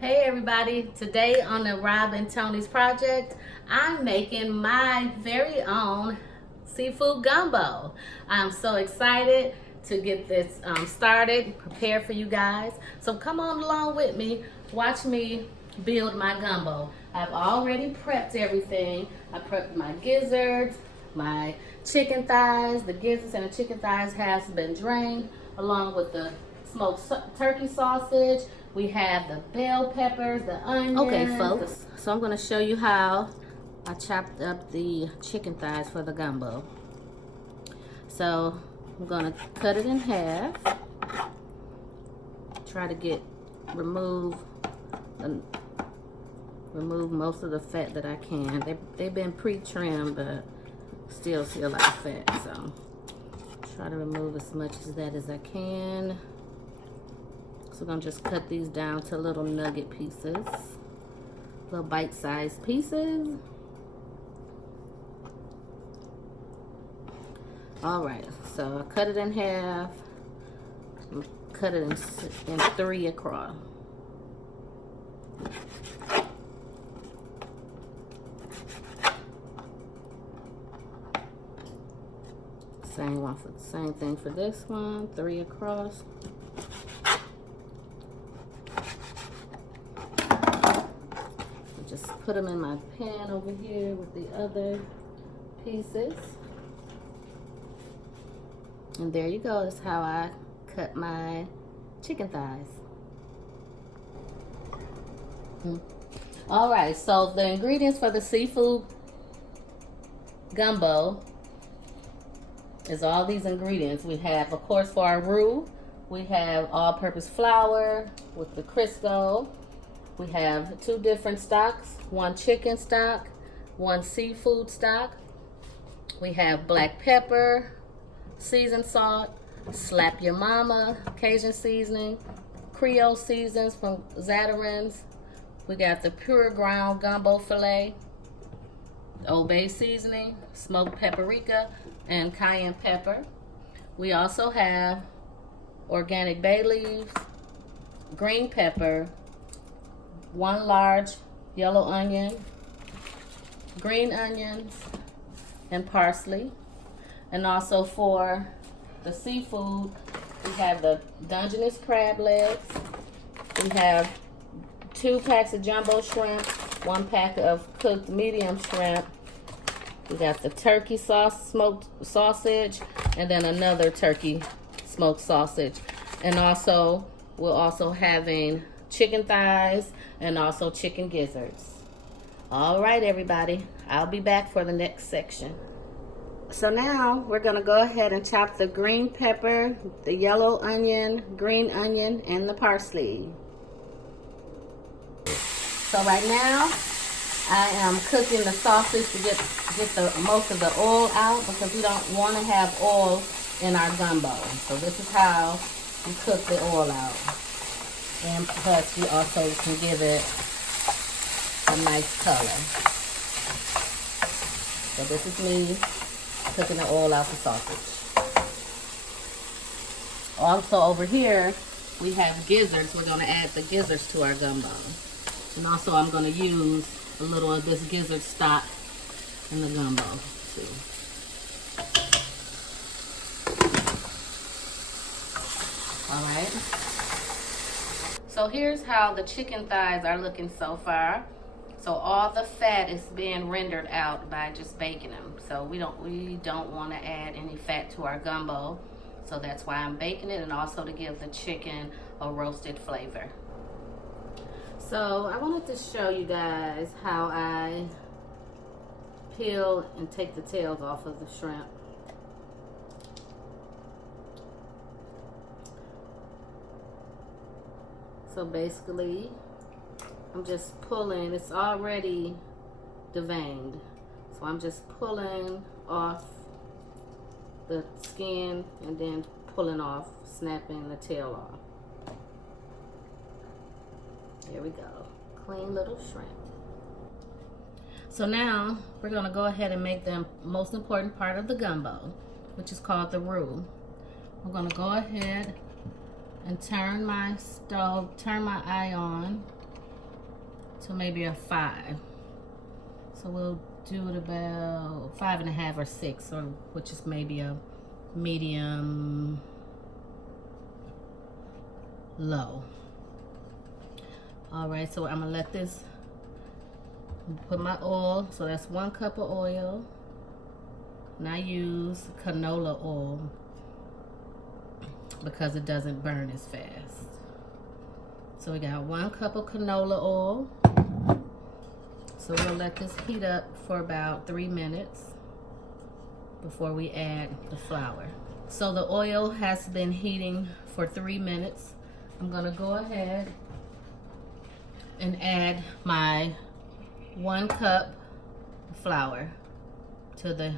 Hey everybody, today on the Rob and Tony's project, I'm making my very own seafood gumbo. I'm so excited to get this started, prepared for you guys. So come on along with me, watch me build my gumbo. I've already prepped everything. I prepped my gizzards, my chicken thighs. The gizzards and the chicken thighs has been drained, along with the smoked turkey sausage. We have the bell peppers, the onions. Okay, folks, so I'm going to show you how I chopped up the chicken thighs for the gumbo. So I'm going to cut it in half. Try to remove most of the fat that I can. They've been pre-trimmed, but still see a lot of fat. So try to remove as much of that as I can. So I'm gonna just cut these down to little nugget pieces, little bite-sized pieces. All right, so I cut it in half, cut it in 3 across. Same thing for this one, 3 across. Just put them in my pan over here with the other pieces. And there you go. That's how I cut my chicken thighs. All right, so the ingredients for the seafood gumbo is all these ingredients. We have, of course, for our roux, we have all-purpose flour with the Crisco. We have 2 different stocks, 1 chicken stock, 1 seafood stock. We have black pepper, seasoned salt, Slap Your Mama, Cajun seasoning, Creole seasons from Zatarain's. We got the pure ground gumbo filet, Old Bay seasoning, smoked paprika, and cayenne pepper. We also have organic bay leaves, green pepper, 1 large yellow onion, green onions, and parsley. And also for the seafood, we have the Dungeness crab legs. We have 2 packs of jumbo shrimp, 1 pack of cooked medium shrimp. We got the turkey smoked sausage, and then another turkey smoked sausage. And also, we're also having chicken thighs and also chicken gizzards. All right, everybody, I'll be back for the next section. So now we're gonna go ahead and chop the green pepper, the yellow onion, green onion, and the parsley. So right now I am cooking the sausage to get the most of the oil out, because we don't want to have oil in our gumbo. So this is how you cook the oil out. And plus, you also can give it a nice color. So this is me cooking the oil out the sausage. Also over here, we have gizzards. We're going to add the gizzards to our gumbo. And also I'm going to use a little of this gizzard stock in the gumbo too. All right. So here's how the chicken thighs are looking so far. So all the fat is being rendered out by just baking them. So we don't want to add any fat to our gumbo. So that's why I'm baking it, and also to give the chicken a roasted flavor. So I wanted to show you guys how I peel and take the tails off of the shrimp. So basically, I'm just pulling, it's already deveined. So I'm just pulling off the skin and then pulling off, snapping the tail off. There we go, clean little shrimp. So now we're gonna go ahead and make the most important part of the gumbo, which is called the roux. I'm gonna go ahead and turn my eye on to maybe a 5. So we'll do it about 5.5 or 6, or which is maybe a medium low. All right, so I'm gonna let this, put my oil. So that's 1 cup of oil. And I use canola oil because it doesn't burn as fast. So we got 1 cup of canola oil. So we'll let this heat up for about 3 minutes before we add the flour. So the oil has been heating for 3 minutes. I'm gonna go ahead and add my 1 cup flour to the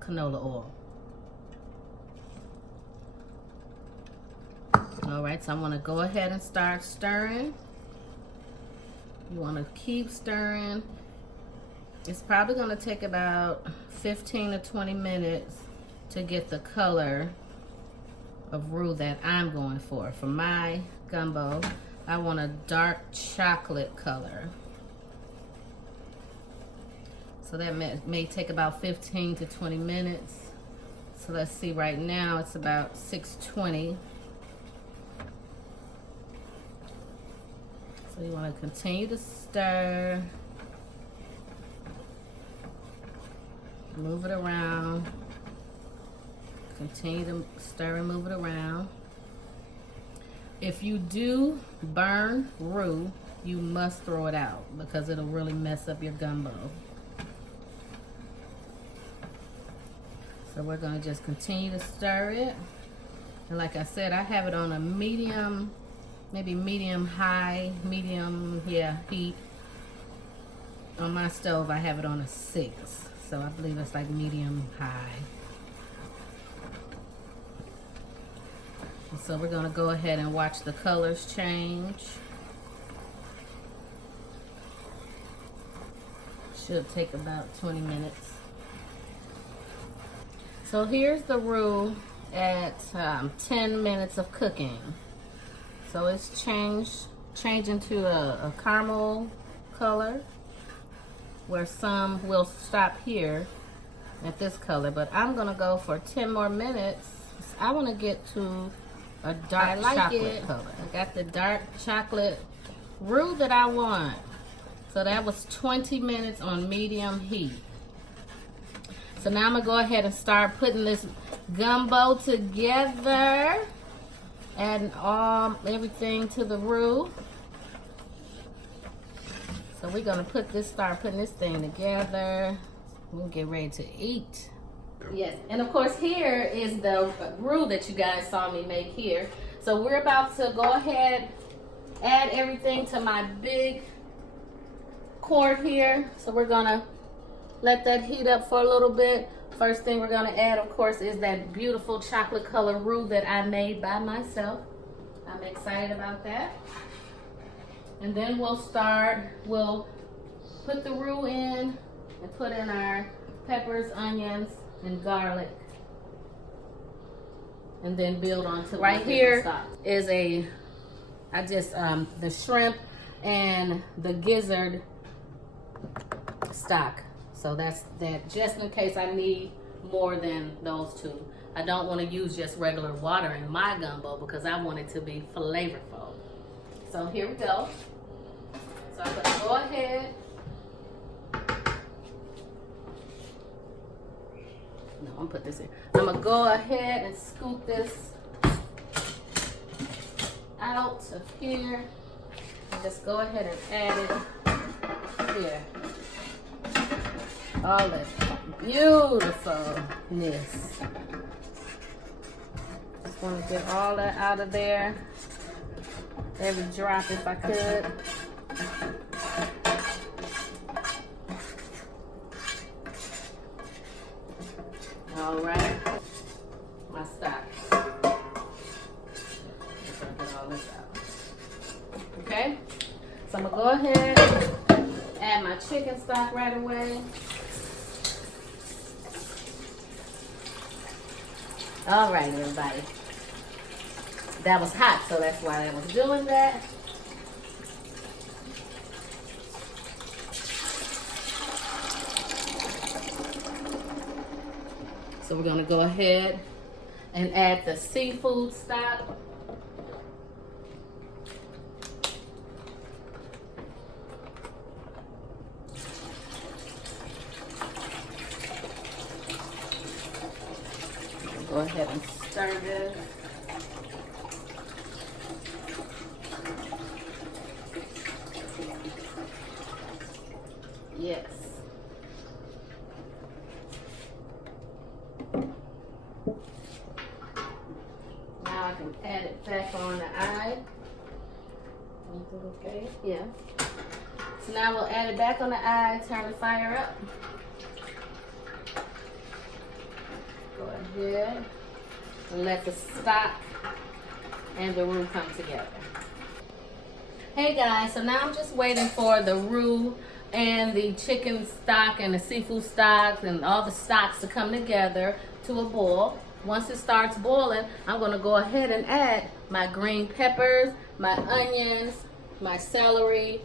canola oil. All right, so I'm gonna go ahead and start stirring. You wanna keep stirring. It's probably gonna take about 15 to 20 minutes to get the color of roux that I'm going for. For my gumbo, I want a dark chocolate color. So that may take about 15 to 20 minutes. So let's see, right now it's about 6:20. So you want to continue to stir. Move it around. Continue to stir and move it around. If you do burn roux, you must throw it out because it'll really mess up your gumbo. So we're gonna just continue to stir it. And like I said, I have it on a medium, maybe medium high, medium, yeah, heat. On my stove, I have it on a 6. So I believe it's like medium high. And so we're gonna go ahead and watch the colors change. Should take about 20 minutes. So here's the roux at 10 minutes of cooking. So it's changing to a caramel color, where some will stop here at this color, but I'm gonna go for 10 more minutes. I wanna get to a dark chocolate color. I got the dark chocolate roux that I want. So that was 20 minutes on medium heat. So now I'm gonna go ahead and start putting this gumbo together, adding everything to the roux. So we're gonna start putting this thing together. We'll get ready to eat. Yes, and of course here is the roux that you guys saw me make here. So we're about to go ahead, add everything to my big quart here. So we're gonna let that heat up for a little bit. First thing we're gonna add, of course, is that beautiful chocolate color roux that I made by myself. I'm excited about that. And then we'll put the roux in and put in our peppers, onions, and garlic. And then build onto right here is the shrimp and the gizzard stock. So that's that, just in case I need more than those two. I don't want to use just regular water in my gumbo because I want it to be flavorful. So here we go. So I'm gonna go ahead. No, I'm gonna put this in. I'm gonna go ahead and scoop this out of here. And just go ahead and add it here. All that beautifulness. Just want to get all that out of there. Every drop if I could. All right. My stock. Get all this out. Okay. So I'm going to go ahead and add my chicken stock right away. All right, everybody. That was hot, so that's why I was doing that. So we're gonna go ahead and add the seafood stock. Go ahead and stir this. Yes. Now I can add it back on the eye. Okay, yeah. So now we'll add it back on the eye, turn the fire up. Go ahead and let the stock and the roux come together. Hey guys, so now I'm just waiting for the roux and the chicken stock and the seafood stocks and all the stocks to come together to a boil. Once it starts boiling, I'm gonna go ahead and add my green peppers, my onions, my celery.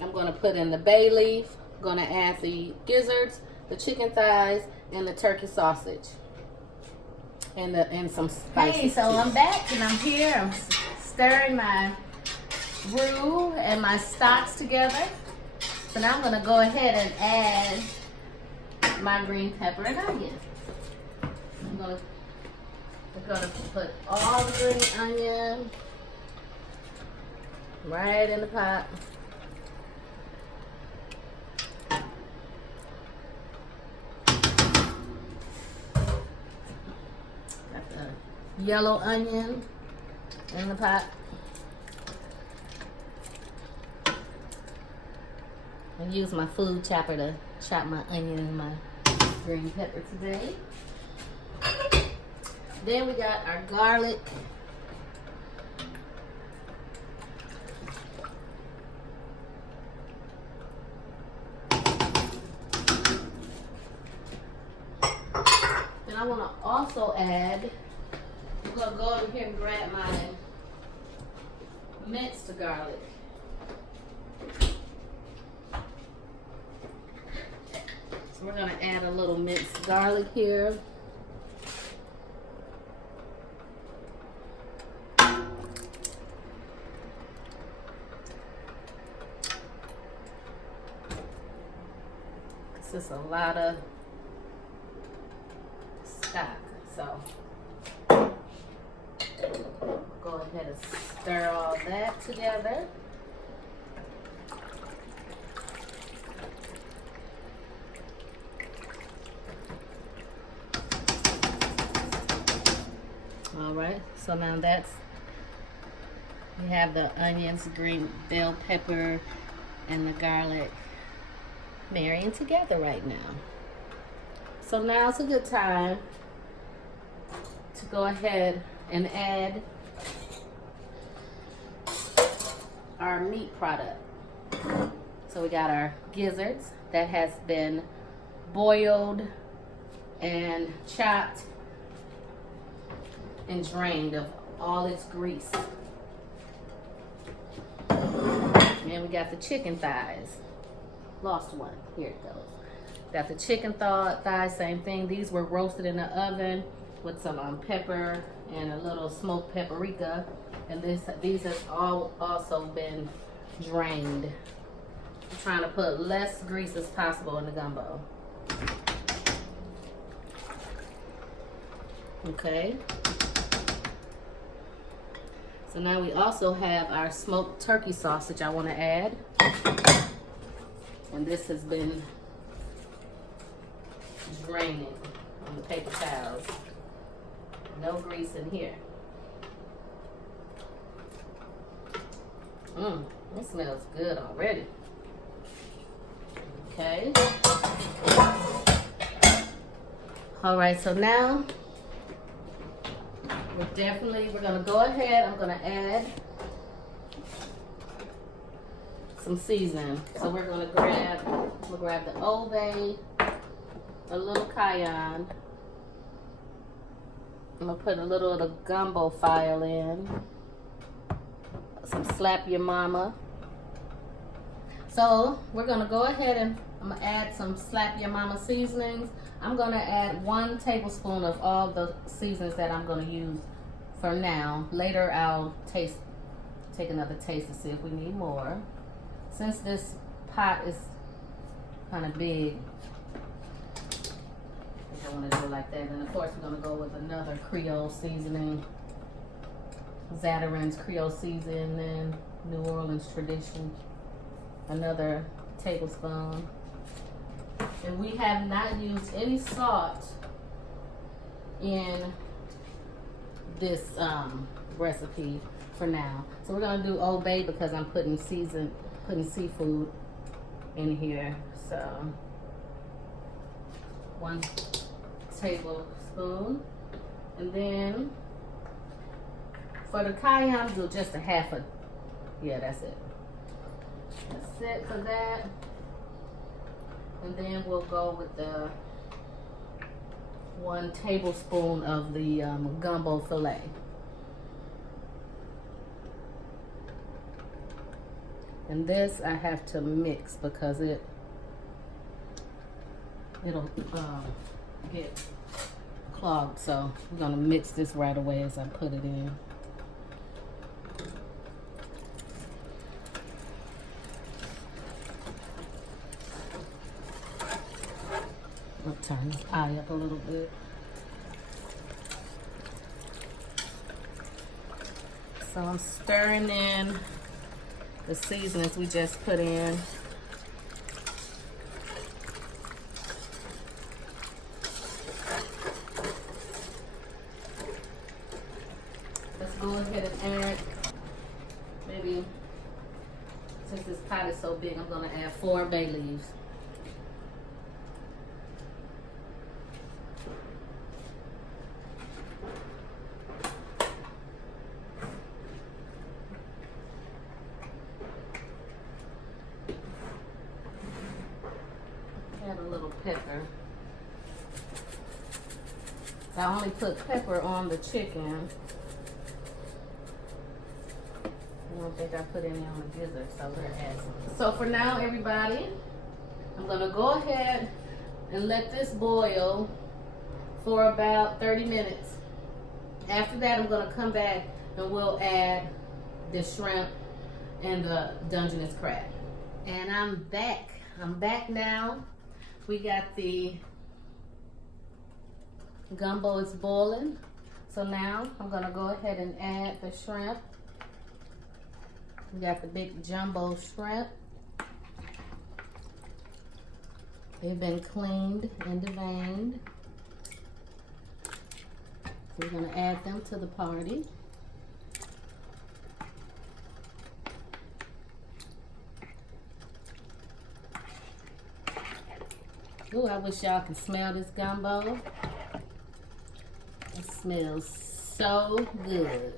I'm gonna put in the bay leaf. I'm gonna add the gizzards, the chicken thighs, and the turkey sausage. And some spices. Hey, so I'm back and I'm here. I'm stirring my roux and my stocks together. So now I'm gonna go ahead and add my green pepper and onion. I'm gonna put all the green onion right in the pot. Got the yellow onion in the pot. I use my food chopper to chop my onion and my green pepper today. Then we got our garlic. Then I want to also add, I'm going to go over here and grab my minced garlic. So we're going to add a little minced garlic here. This is a lot of stock, so go ahead and stir all that together. All right, so now we have the onions, green bell pepper, and the garlic marrying together right now. So now's a good time to go ahead and add our meat product. So we got our gizzards that has been boiled and chopped and drained of all its grease. And we got the chicken thighs. Lost one. Here it goes. Got the chicken thighs, same thing. These were roasted in the oven with some pepper and a little smoked paprika. And these have all also been drained. I'm trying to put less grease as possible in the gumbo. Okay. So now we also have our smoked turkey sausage I want to add. And this has been draining on the paper towels. No grease in here. It smells good already. Okay. All right, so now we're gonna go ahead. I'm gonna add some seasoning. So we're gonna grab the Old Bay, a little cayenne. I'm gonna put a little of the gumbo file in. Some slap your mama. So we're gonna go ahead and I'm gonna add some Slap Your Mama seasonings. I'm gonna add 1 tablespoon of all the seasonings that I'm gonna use for now. Later I'll take another taste to see if we need more. Since this pot is kind of big, I don't want to do it like that. And of course we're gonna go with another Creole seasoning. Zatarain's Creole seasoning, New Orleans tradition. Another tablespoon. And we have not used any salt in this recipe for now. So we're gonna do Old Bay because I'm putting seafood in here. So 1 tablespoon. And then for the cayenne, do just a half a, yeah, that's it. That's it for that. And then we'll go with the 1 tablespoon of the gumbo filet. And this I have to mix because it'll get clogged. So we're gonna mix this right away as I put it in. I'll turn this eye up a little bit. So I'm stirring in the seasonings we just put in. Let's go ahead and add, maybe, since this pot is so big, I'm gonna add 4 bay leaves. Add a little pepper. I only put pepper on the chicken. I don't think I put any on the gizzard, so we're gonna add some. So for now, everybody, I'm gonna go ahead and let this boil for about 30 minutes. After that, I'm gonna come back and we'll add the shrimp and the Dungeness crab. And I'm back. I'm back now. We got the gumbo is boiling. So now I'm gonna go ahead and add the shrimp. We got the big jumbo shrimp. They've been cleaned and deveined. So we're gonna add them to the party. Ooh, I wish y'all could smell this gumbo. It smells so good.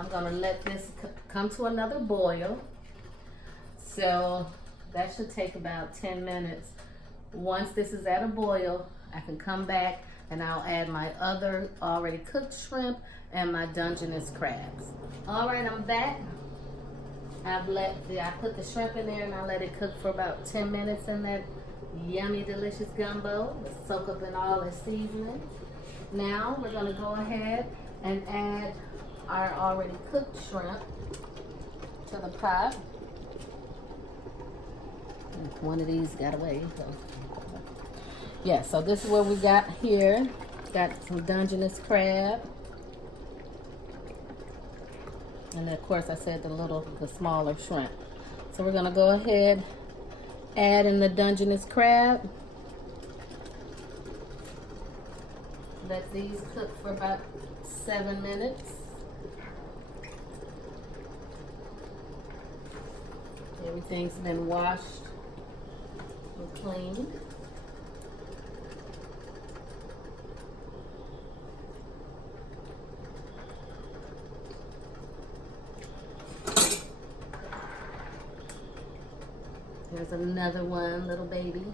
I'm gonna let this come to another boil. So that should take about 10 minutes. Once this is at a boil, I can come back and I'll add my other already cooked shrimp and my Dungeness crabs. All right, I'm back. I put the shrimp in there and I let it cook for about 10 minutes in that yummy, delicious gumbo. Let's soak up in all the seasoning. Now we're gonna go ahead and add our already cooked shrimp to the pot. One of these got away. So. Yeah, so this is what we got here. Got some Dungeness crab. And of course I said the smaller shrimp. So we're gonna go ahead, add in the Dungeness crab. Let these cook for about 7 minutes. Everything's been washed and cleaned. There's another one, little baby.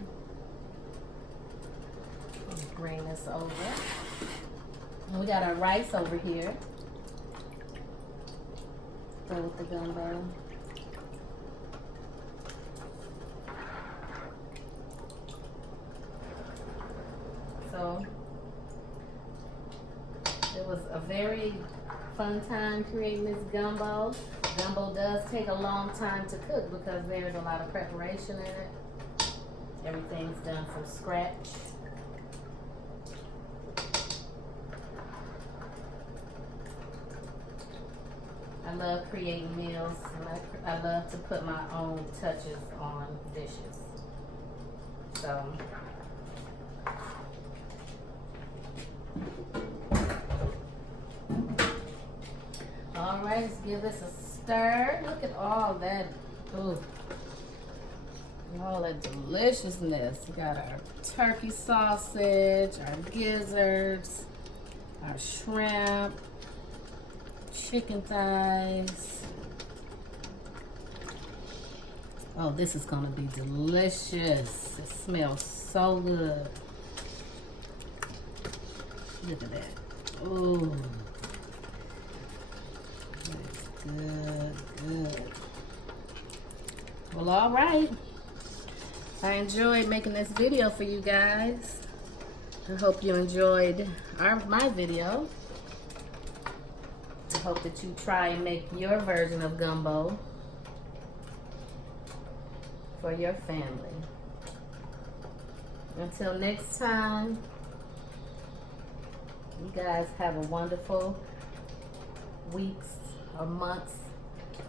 bring this over. And we got our rice over here. Go with the gumbo. So it was a very fun time creating this gumbo. Gumbo does take a long time to cook because there's a lot of preparation in it. Everything's done from scratch. I love creating meals, and I love to put my own touches on dishes. So all right, let's give this a stir. Look at all that, ooh, all that deliciousness. We got our turkey sausage, our gizzards, our shrimp, chicken thighs. Oh, this is gonna be delicious. It smells so good. Look at that. Ooh. That's good, good. Well, all right. I enjoyed making this video for you guys. I hope you enjoyed my video. I hope that you try and make your version of gumbo for your family. Until next time, you guys have a wonderful weeks or months.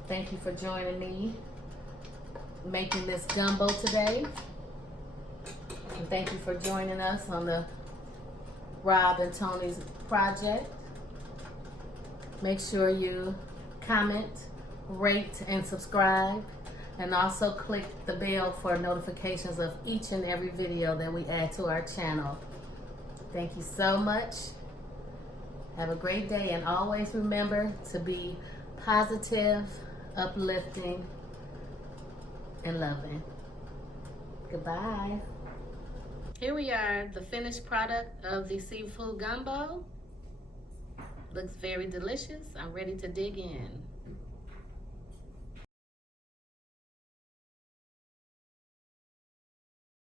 Thank you for joining me making this gumbo today. And thank you for joining us on the Rob and Toni's project. Make sure you comment, rate, and subscribe. And also click the bell for notifications of each and every video that we add to our channel. Thank you so much. Have a great day, and always remember to be positive, uplifting, and loving. Goodbye. Here we are, the finished product of the seafood gumbo. Looks very delicious. I'm ready to dig in.